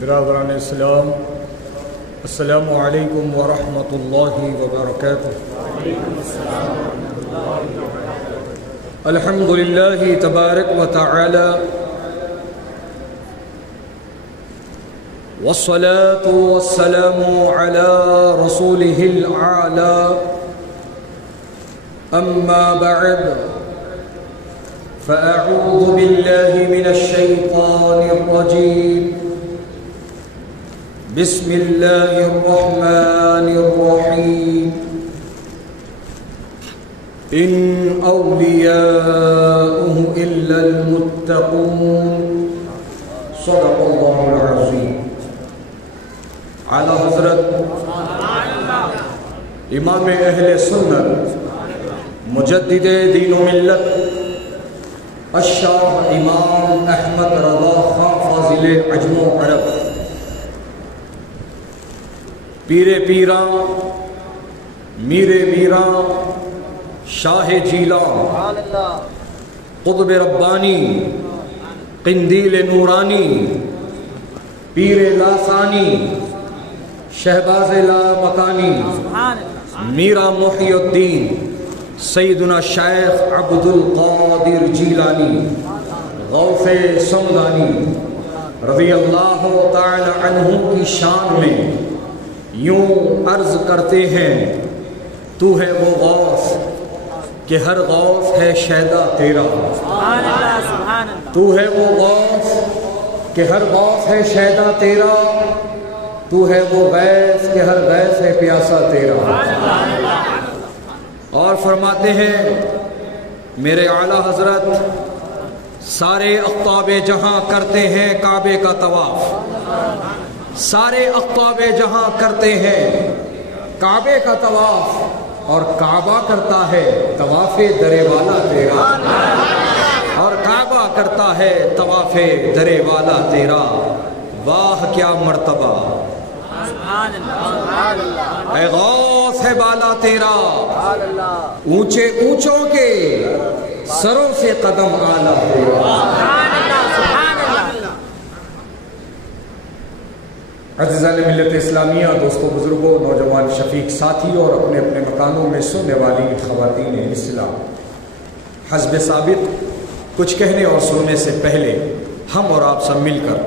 برادران اسلام، السلام علیکم ورحمۃ اللہ وبرکاتہ۔ الحمد للہ تبارک و تعالی والصلاة والسلام على رسوله الأعلى، أما بعد فأعوذ بالله من الشيطان الرجيم، بسم الله الرحمن الرحيم، إن أولياؤه إلا المتقون، صدق الله العظيم۔ اعلیٰ حضرت امام اہل سنت مجدد دین و ملت الشاہ امام احمد رضا خان فاضل عجم و عرب، پیر پیراں میر میراں شاہ جیلاں قطب ربانی قندیل نورانی پیر لاسانی شہباز لا مکانی میرا محی الدین سیدنا شیخ عبد القادر جیلانی غوث سمدانی رضی اللہ تعالی عنہ کی شان میں یوں عرض کرتے ہیں، تو ہے وہ غوث کہ ہر غوث ہے شیدا تیرا، تو ہے وہ غوث کہ ہر غوث ہے شیدا تیرا، تو ہے وہ غیث کہ ہر غیث ہے پیاسا تیرا۔ اور فرماتے ہیں میرے اعلیٰ حضرت، سارے اقطاب جہاں کرتے ہیں کعبے کا طواف، سارے اقطاب جہاں کرتے ہیں کعبے کا طواف، اور کعبہ کرتا ہے طواف درے والا تیرا، اور کعبہ کرتا ہے طواف درے والا تیرا۔ واہ کیا مرتبہ، اے غوث ہے بالا تیرا، اونچے اونچوں کے سروں سے قدم آلہ تیرا۔ عزیزان ملت اسلامیہ، دوستوں بزرگوں، نوجوان شفیق ساتھی اور اپنے اپنے مکانوں میں سننے والی خواتین اسلام، حسب ثابت کچھ کہنے اور سننے سے پہلے ہم اور آپ سب مل کر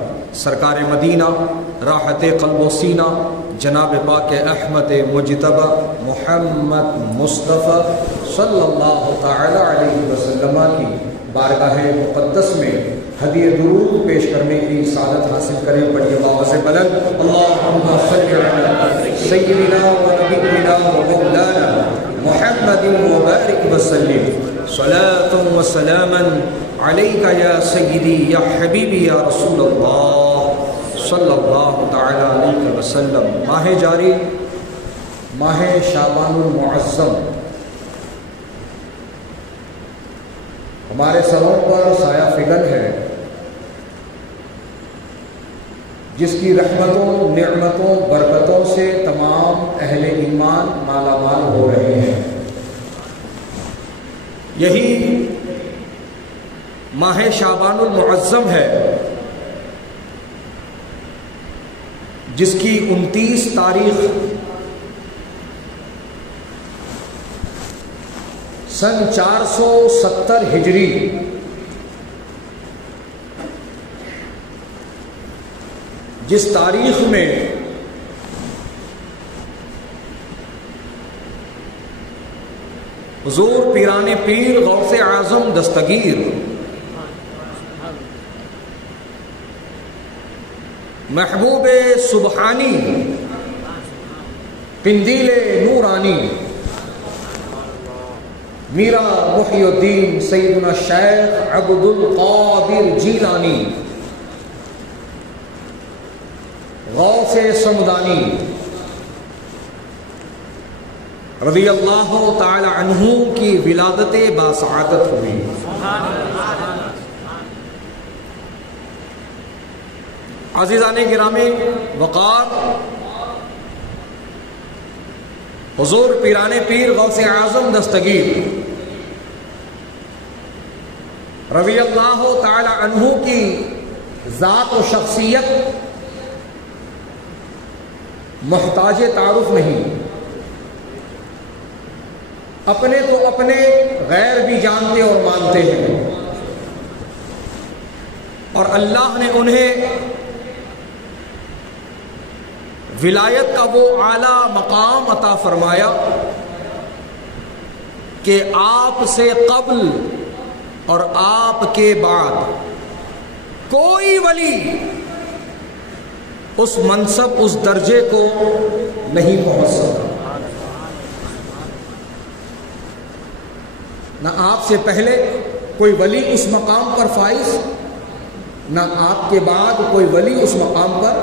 سرکار مدینہ راحت قلب و سینہ جناب پاک احمد مجتبی محمد مصطفیٰ صلی اللہ تعالی علیہ وسلم کی بارگاہ مقدس میں ہدیہ درود پیش کرنے کی سعادت حاصل کریں۔ پڑھیے باواز بلند، اللہم صلی علی سیدنا و نبینا و مولانا محمد وبارک وسلم، صلاۃ و سلاما علیک یا سیدی یا حبیبی یا رسول اللہ صلی اللہ تعالی علیہ وسلم۔ ماہ جاری، ماہ شعبان المعظم ہمارے سروں پر سایہ فگن ہے، جس کی رحمتوں نعمتوں برکتوں سے تمام اہل ایمان مالا مال ہو رہے ہیں۔ یہی ماہ شعبان المعظم ہے جس کی 29 تاریخ سن 470 ہجری جس تاریخ میں حضور پیران پیر غوث اعظم دستگیر محبوب سبحانی قندیل نورانی میرا محی الدین سیدنا شیخ عبد القادر جیلانی غوث سمدانی رضی اللہ تعالی عنہ کی ولادت باسعادت ہوئی۔ عزیزان گرامی وقار، حضور پیران پیر غوث اعظم دستگیر رضی اللہ تعالی عنہ کی ذات و شخصیت محتاج تعارف نہیں، اپنے کو اپنے غیر بھی جانتے اور مانتے ہیں، اور اللہ نے انہیں ولایت کا وہ اعلیٰ مقام عطا فرمایا کہ آپ سے قبل اور آپ کے بعد کوئی ولی اس منصب اس درجے کو نہیں پہنچ سکا۔ نہ آپ سے پہلے کوئی ولی اس مقام پر فائز، نہ آپ کے بعد کوئی ولی اس مقام پر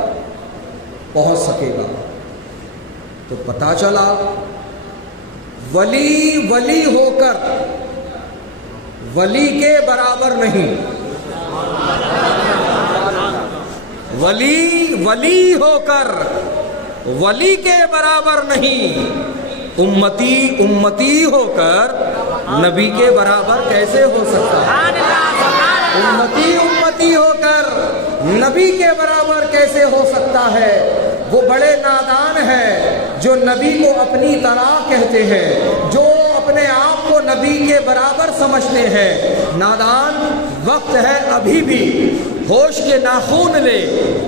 پہنچ سکے گا۔ تو پتہ چلا ولی ولی ہو کر ولی کے برابر نہیں، ولی ولی ہو کر ولی کے برابر نہیں، امتی امتی ہو کر نبی کے برابر کیسے ہو سکتا ہے؟ امتی امتی ہو کر نبی کے برابر کیسے ہو سکتا ہے؟ وہ بڑے نادان ہیں جو نبی کو اپنی طرح کہتے ہیں، جو اپنے آپ کو نبی کے برابر سمجھتے ہیں۔ نادان، وقت ہے ابھی بھی، ہوش کے ناخون لے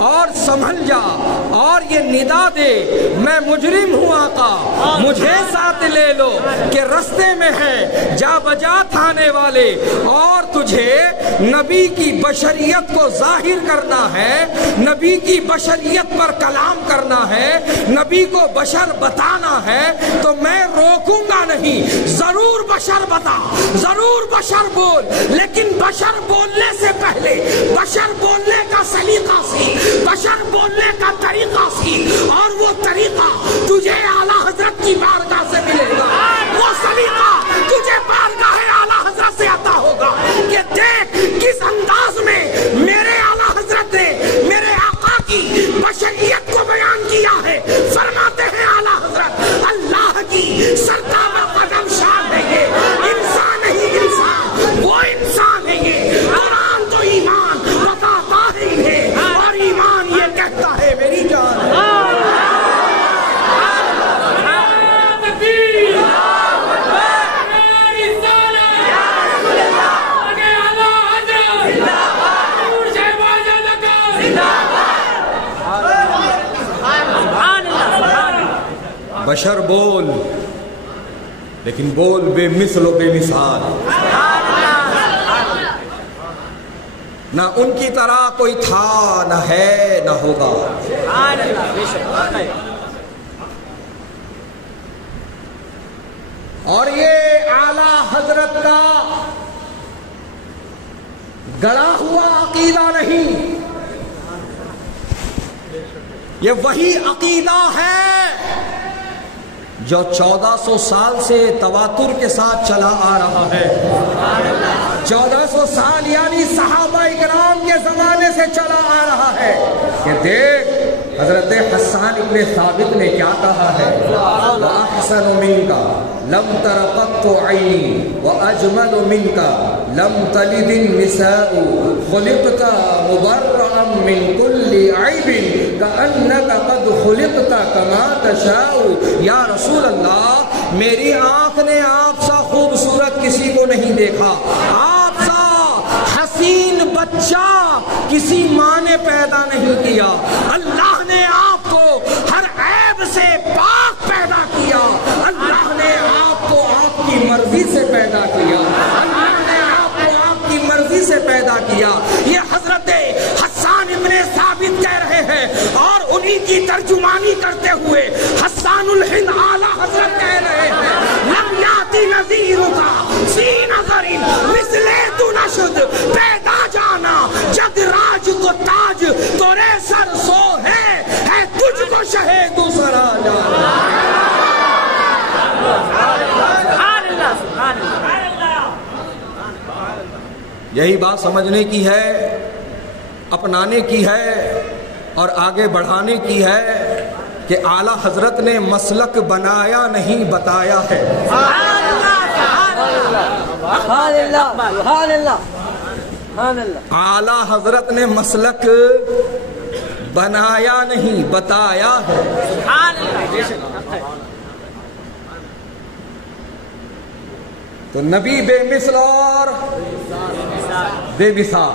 اور سنبھل جا اور یہ ندا دے، میں مجرم ہوں آقا مجھے ساتھ لے لو، کہ رستے میں ہے جا بجا تھانے والے، اور تجھے نبی کی بشریت کو ظاہر کرنا ہے، نبی کی بشریت پر کلام کرنا ہے، نبی کو بشر بتانا ہے، تو میں روکوں گا نہیں، ضرور بشر بتا، ضرور بشر بول، لیکن بشر بولنے سے پہلے بشر بولنے کا سلیقہ سی، بشر بولنے کا طریقہ سی، اور وہ طریقہ تجھے اعلیٰ حضرت کی بارگاہ سے ملے گا، وہ سلیقہ تجھے بارگاہ اعلیٰ حضرت سے عطا ہوگا، کہ دیکھ کس انداز میں میرے اعلیٰ حضرت نے میرے آقا کی بشریت کو بیان کیا ہے۔ فرماتے ہیں اعلیٰ حضرت اللہ کی سرکار قدم شان ہے، یہ انسان نہیں انسان، وہ انسان ہے، یہ قرآن تو ایمان بتاتا ہے انہیں، اور ایمان یہ کہتا ہے میری جان بشر بول، لیکن بول بے مثل و بے مثال، نہ ان کی طرح کوئی تھا، نہ ہے، نہ ہوگا۔ اور یہ اعلیٰ حضرت کا گڑا ہوا عقیدہ نہیں، یہ وہی عقیدہ ہے جو 1400 سال سے تواتر کے ساتھ چلا آ رہا ہے۔ 1400 سال یعنی صحابہ اکرام کے زمانے سے چلا آ رہا ہے، کہ دیکھ حضرت حسان ابن ثابت نے کیا کہا ہے، وَأَحْسَنُ مِنْكَ لَمْ تَرَ قَطُّ عَيْنِي وَأَجْمَلُ مِنْكَ لَمْ تَلِدِ النِّسَاءُ خُلِقْتَ مُبَرَّأً مِنْ كُلِّ عَيْبٍ كَأَنَّكَ قَدْ خُلِقْتَ كَمَا تَشَاءُ۔ یا رسول اللہ، میری آنکھ نے آپ سا خوبصورت کسی کو نہیں دیکھا، آپ سا حسین بچہ کسی ماں نے پیدا نہیں کیا، اللہ نے آپ کو ہر عیب سے پاک پیدا کیا، اللہ نے آپ کو آپ کی مرضی سے پیدا کیا، اللہ نے آپ کو آپ کی مرضی سے پیدا کیا۔ یہ حضرت حسان ابن ثابت کہہ رہے ہیں، اور انہی کی ترجمانی کرتے ہوئے حسان الہند اعلیٰ حضرت کہہ رہے ہیں، لم یاتی نظیرکا فی نظر مثل تو نشد، پیدا جانا جگ راج کو تاج تورے سر سو ہے تجھ کو شہ دوسرا جانا۔ یہی بات سمجھنے کی ہے، اپنانے کی ہے، اور آگے بڑھانے کی ہے، کہ اعلیٰ حضرت نے مسلک بنایا نہیں بتایا ہے۔ اعلیٰ حضرت نے مسلک بنایا نہیں بتایا ہے۔ تو نبی بے مثل اور بے مثال،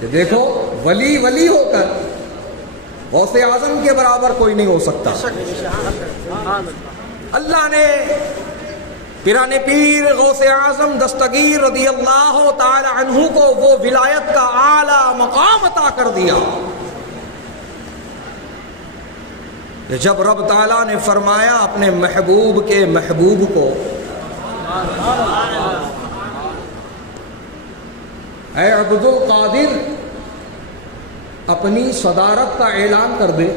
کہ دیکھو ولی ولی ہو کر غوث اعظم کے برابر کوئی نہیں ہو سکتا۔ اللہ نے پیران پیر غوث اعظم دستگیر رضی اللہ تعالی عنہ کو وہ ولایت کا اعلیٰ مقام عطا کر دیا کہ جب رب تعالیٰ نے فرمایا اپنے محبوب کے محبوب کو، اے عبد القادر اپنی صدارت کا اعلان کر دے،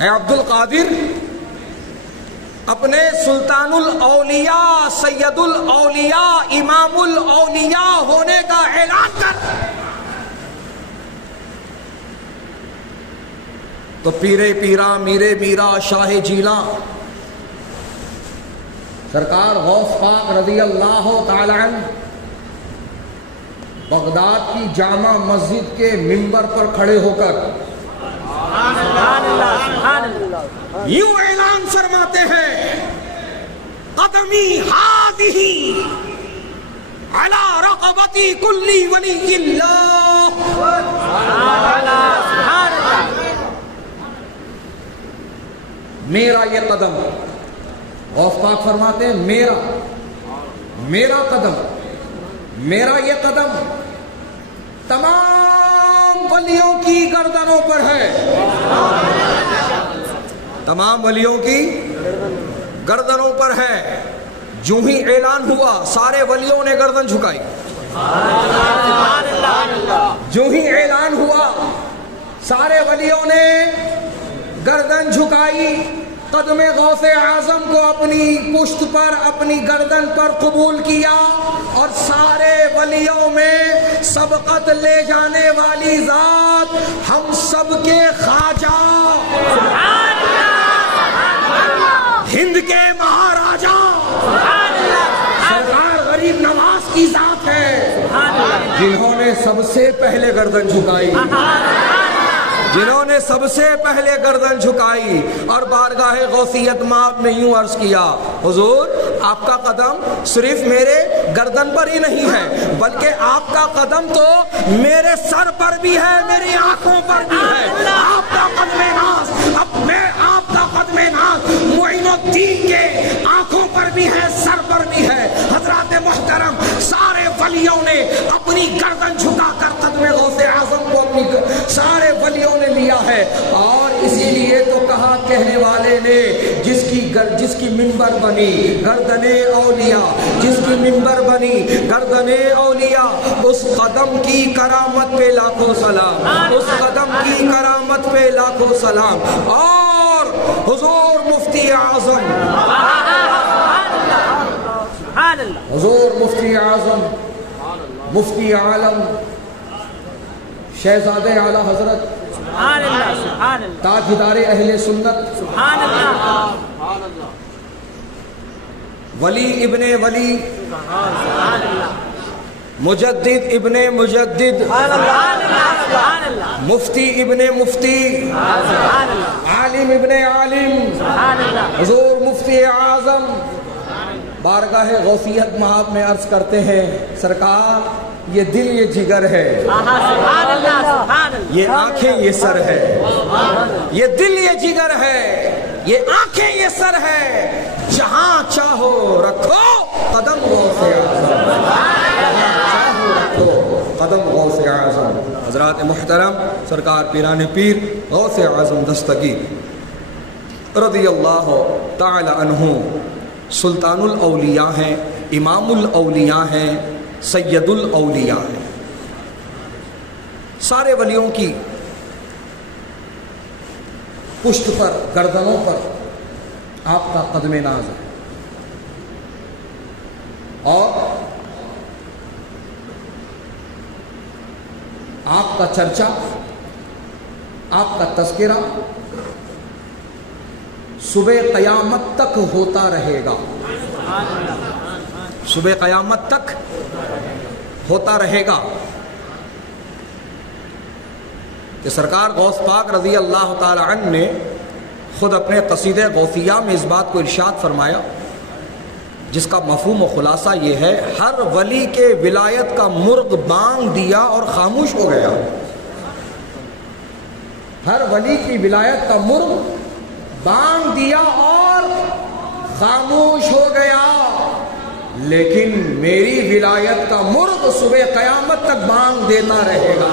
اے عبد القادر اپنے سلطان الاولیاء سید الاولیاء امام الاولیاء ہونے کا اعلان کر۔ تو پیرے پیرا میرے میرا شاہ جیلاں سرکار غوث پاک رضی اللہ تعالی عنہ بغداد کی جامع مسجد کے منبر پر کھڑے ہو کر یوں اعلان فرماتے ہیں، قدمی ہادھی علی رقبتی کلی ولی اللہ۔ میرا یہ قدم، غوث پاک فرماتے ہیں میرا قدم، میرا یہ قدم تمام ولیوں کی گردنوں پر ہے، تمام ولیوں کی گردنوں پر ہے۔ جو ہی اعلان ہوا سارے ولیوں نے گردن جھکائی، جو ہی اعلان ہوا سارے ولیوں نے گردن جھکائی، قدم غوث اعظم کو اپنی پشت پر اپنی گردن پر قبول کیا، اور سارے ولیوں میں سبقت لے جانے والی ذات ہم سب کے خواجہ ہند کے مہاراجا سرکار غریب نواز کی ذات ہے، جنہوں نے سب سے پہلے گردن جھکائی، جنہوں نے سب سے پہلے گردن جھکائی اور بارگاہ غوثیت مآب میں یوں عرض کیا، حضور آپ کا قدم صرف میرے گردن پر ہی نہیں ہے بلکہ آپ کا قدم تو میرے سر پر بھی ہے، میری آنکھوں پر بھی ہے۔ آپ کا قدم ناز، اب میں آپ کا قدم ناز معین الدین کے آنکھوں پر بھی ہے، سر پر بھی ہے۔ حضرات محترم، سارے ولیوں نے اپنی گردن جھکا کر قدم غوث اعظم کو اپنی سارے ولیوں نے لیا ہے، اور اسی لیے تو کہا کہنے والے نے، جس کی منبر بنی گردن اولیاء، جس کی منبر بنی گردن اولیاء، اس قدم کی کرامت پہ لاکھوں سلام، اس قدم کی کرامت پہ لاکھوں سلام۔ اور حضور مفتی اعظم، حضور مفتی اعظم، مفتی عالم شہزادے اعلی حضرت تاجدار اہل سنت ولی ابن ولی مجدد ابن مجدد مفتی ابن مفتی عالم ابن عالم حضور مفتی اعظم بارگاہ غوثیت مآب میں عرض کرتے ہیں، سرکار یہ دل یہ جگر ہے، یہ آنکھیں یہ سر ہے، یہ دل یہ جگر ہے، یہ آنکھیں یہ سر ہے، جہاں چاہو رکھو قدم غوث اعظم، جہاں چاہو رکھو قدم غوث اعظم۔ حضرات محترم، سرکار پیران پیر غوث اعظم دستگیر رضی اللہ تعالی عنہ سلطان الاولیاء ہیں، امام الاولیاء ہیں، سید الاولیاء ہیں، سارے ولیوں کی پشت پر گردنوں پر آپ کا قدم ناز ہے، اور آپ کا چرچا، آپ کا تذکرہ صبح قیامت تک ہوتا رہے گا، صبح قیامت تک ہوتا رہے گا۔ کہ سرکار غوث پاک رضی اللہ تعالی عنہ نے خود اپنے قصیدہ غوثیہ میں اس بات کو ارشاد فرمایا، جس کا مفہوم و خلاصہ یہ ہے: ہر ولی کے ولایت کا مرغ بانگ دیا اور خاموش ہو گیا۔ ہر ولی کی ولایت کا مرغ بانگ دیا اور خاموش ہو گیا، لیکن میری ولایت کا مرغ صبح قیامت تک بانگ دیتا رہے گا،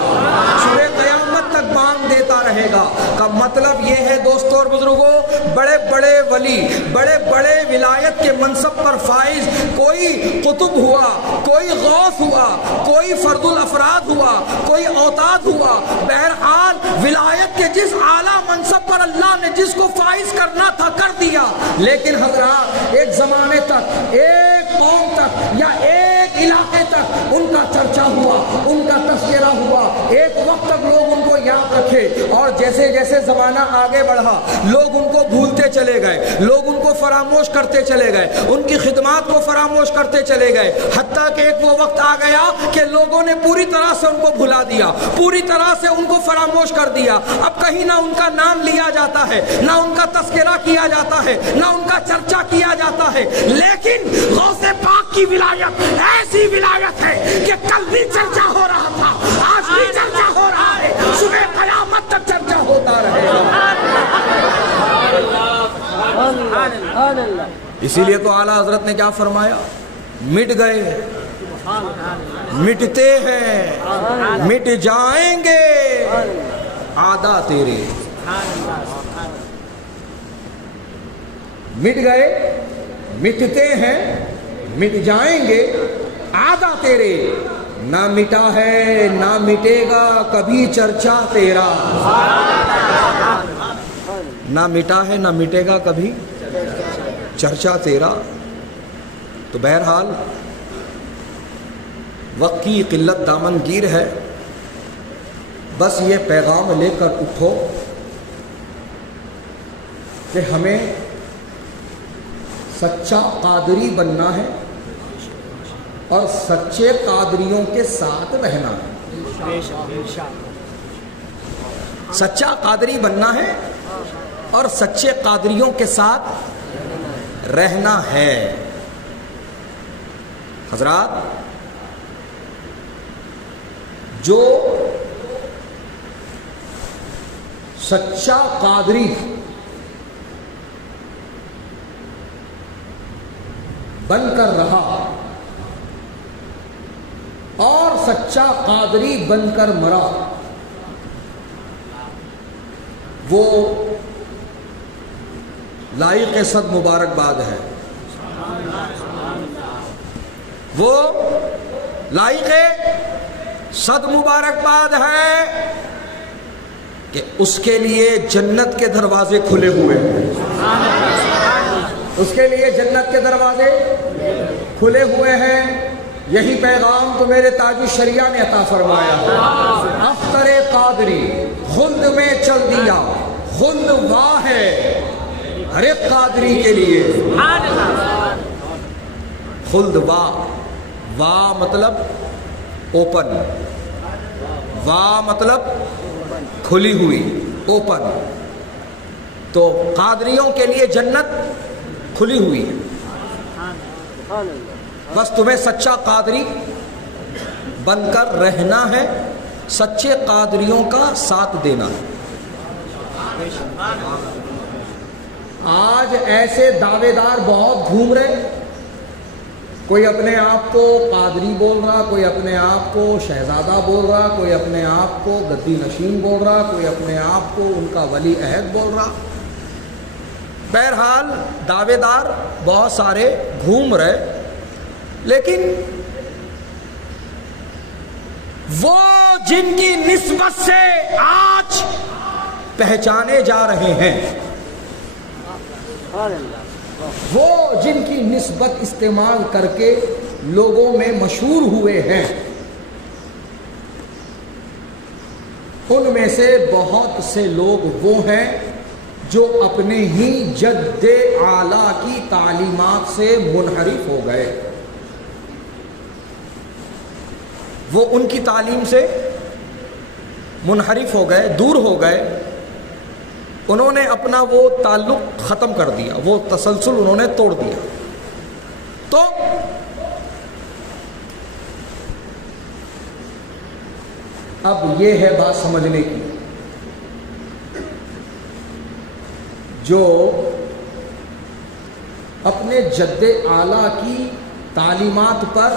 صبح قیامت تک بانگ دیتا رہے گا۔ کا مطلب یہ ہے دوستو اور بزرگوں، بڑے بڑے ولی، بڑے بڑے ولایت کے منصب پر فائز، کوئی قطب ہوا، کوئی غوث ہوا، کوئی فرد الافراد ہوا، کوئی اوتاد ہوا، بہرحال ولایت کے جس اعلیٰ منصب پر اللہ نے جس کو فائز کرنا تھا کر دیا، لیکن حضرات ایک زمانے تک، ایک قوم تک یا ایک علاقے تک ان کا چرچا ہوا، ان کا تذکرہ ہوا، ایک وقت تک لوگ ان کو یاد رکھے، اور جیسے جیسے زمانہ آگے بڑھا لوگ ان کو بھولتے چلے گئے، لوگ ان کو فراموش کرتے چلے گئے، ان کی خدمات کو فراموش کرتے چلے گئے، حتیٰ کہ ایک وہ وقت آ گیا کہ لوگوں نے پوری طرح سے ان کو بھلا دیا، پوری طرح سے ان کو فراموش کر دیا۔ اب کہیں نہ ان کا نام لیا جاتا ہے، نہ ان کا تذکرہ کیا جاتا ہے، نہ ان کا چرچا کیا جاتا ہے، لیکن غوث پاک کی ولایت ایسی ولایت ہے کہ کل بھی چرچا ہو رہا تھا، آج بھی چرچا ہو رہا ہے، صبح قیامت تک چرچا ہوتا رہے گا۔ اسی لیے تو اعلیٰ حضرت نے کیا فرمایا؟ مٹ گئے، مٹتے ہیں، مٹ جائیں گے آدھا تیرے۔ مٹ گئے، مٹتے ہیں، مٹ جائیں گے آدھا تیرے، نہ مٹا ہے نہ مٹے گا کبھی چرچا تیرا، نہ مٹا ہے نہ مٹے گا کبھی چرچا تیرا۔ تو بہرحال وقت کی قلت دامن گیر ہے، بس یہ پیغام لے کر اٹھو کہ ہمیں سچا قادری بننا ہے اور سچے قادریوں کے ساتھ رہنا ہے۔ سچا قادری بننا ہے اور سچے قادریوں کے ساتھ رہنا ہے۔ حضرات، جو سچا قادری بن کر رہا اور سچا قادری بن کر مرا، وہ لائق صد مبارکباد ہے، وہ لائق صد مبارکباد ہے کہ اس کے لیے جنت کے دروازے کھلے ہوئے ہیں، اس کے لیے جنت کے دروازے کھلے ہوئے ہیں۔ یہی پیغام تو میرے تاج الشریعہ نے عطا فرمایا ہے۔ اختر قادری خلد میں چل دیا، خلد واہ ہے ہر ایک قادری کے لیے۔ خلد واہ، واہ مطلب اوپن، واہ مطلب کھلی ہوئی، اوپن۔ تو قادریوں کے لیے جنت کھلی ہوئی ہے، بس تمہیں سچا قادری بن کر رہنا ہے، سچے قادریوں کا ساتھ دینا ہے۔ آج ایسے دعوے دار بہت گھوم رہے، کوئی اپنے آپ کو قادری بول رہا، کوئی اپنے آپ کو شہزادہ بول رہا، کوئی اپنے آپ کو گدی نشین بول رہا، کوئی اپنے آپ کو ان کا ولی عہد بول رہا۔ بہرحال دعوے دار بہت سارے گھوم رہے، لیکن وہ جن کی نسبت سے آج پہچانے جا رہے ہیں، وہ جن کی نسبت استعمال کر کے لوگوں میں مشہور ہوئے ہیں، ان میں سے بہت سے لوگ وہ ہیں جو اپنے ہی جد اعلیٰ کی تعلیمات سے منحرف ہو گئے۔ وہ ان کی تعلیم سے منحرف ہو گئے، دور ہو گئے، انہوں نے اپنا وہ تعلق ختم کر دیا، وہ تسلسل انہوں نے توڑ دیا. تو اب یہ ہے بات سمجھنے کی، جو اپنے جد اعلیٰ کی تعلیمات پر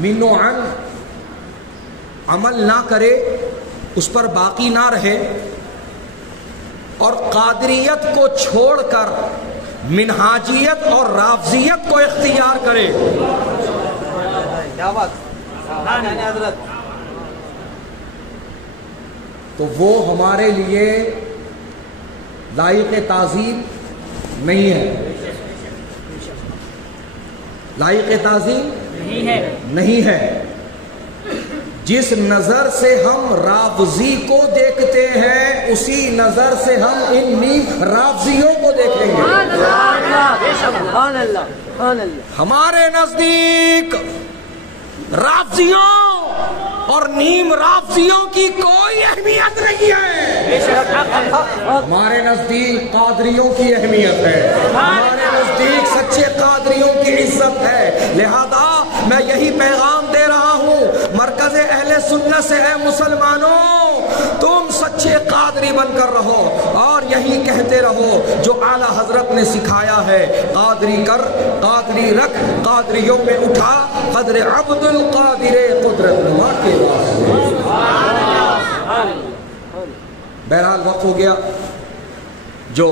من و عن عمل نہ کرے، اس پر باقی نہ رہے، اور قادریت کو چھوڑ کر منہاجیت اور رافضیت کو اختیار کرے، تو وہ ہمارے لیے لائق تعظیم نہیں ہے، لائق تعظیم نہیں ہے. جس نظر سے ہم رافضی کو دیکھتے ہیں اسی نظر سے ہم ان نیم رافضیوں کو دیکھیں گے. ہمارے نزدیک رافضیوں اور نیم رافضیوں کی کوئی اہمیت نہیں ہے. ہمارے نزدیک قادریوں کی اہمیت ہے، ہمارے نزدیک سچے قادریوں کی عزت ہے. لہذا میں یہی پیغام دے رہا ہوں مرکز اہل سنت سے، اے مسلمانوں تم سچے قادری بن کر رہو اور یہی کہتے رہو جو اعلیٰ حضرت نے سکھایا ہے، قادری کر، قادری رکھ، قادریوں میں اٹھا، قدر عبد القادر قدرت اللہ کے واسطے. بہرحال وقت ہو گیا، جو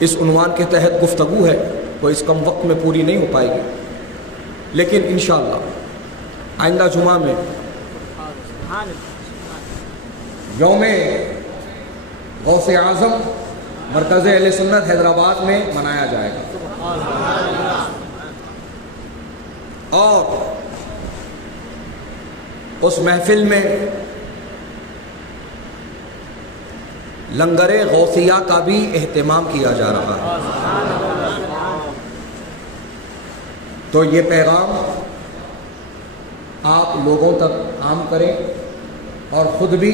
اس عنوان کے تحت گفتگو ہے وہ اس کم وقت میں پوری نہیں ہو پائے گی، لیکن انشاءاللہ آئندہ جمعہ میں یوم غوث اعظم مرکز اہل سنت حیدرآباد میں منایا جائے گا، اور اس محفل میں لنگر غوثیہ کا بھی اہتمام کیا جا رہا ہے. تو یہ پیغام آپ لوگوں تک عام کریں اور خود بھی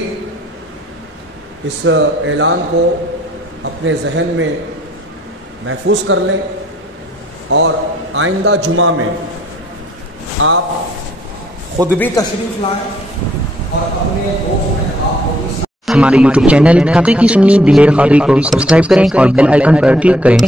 اس اعلان کو اپنے ذہن میں محفوظ کر لیں، اور آئندہ جمعہ میں آپ خود بھی تشریف لائیں اور اپنے دوست احباب کو بھی. ہمارے YouTube چینل حقیقی سنی دلیر قادری کو سبسکرائب کریں اور بیل آئیکن پر کلک کریں.